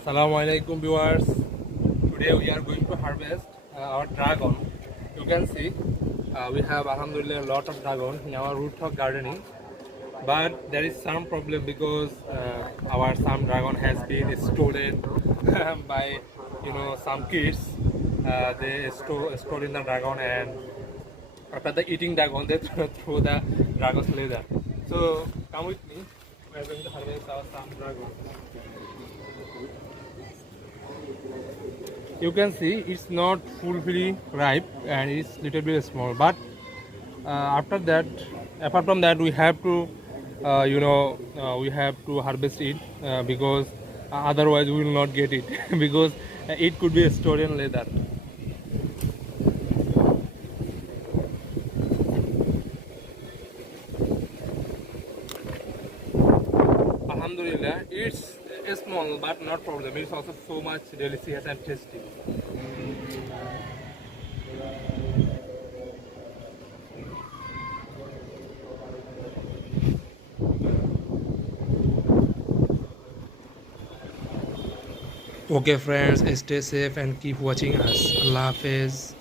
Assalamu alaikum viewers. Today we are going to harvest our dragon. You can see we have alhamdulillah a lot of dragon in our rooftop gardening. But there is some problem because our some dragon has been stolen by some kids. They stole in the dragon, and after the eating dragon they throw the dragon's leather. So come with me. We are going to harvest our some dragon. You can see it's not fully ripe and it's little bit small, but after that, apart from that, we have to we have to harvest it because otherwise we will not get it because it could be a stolen leather. Alhamdulillah, it's small but not problem. It's also so much delicious and tasty. Okay friends, stay safe and keep watching us. Allah Hafiz.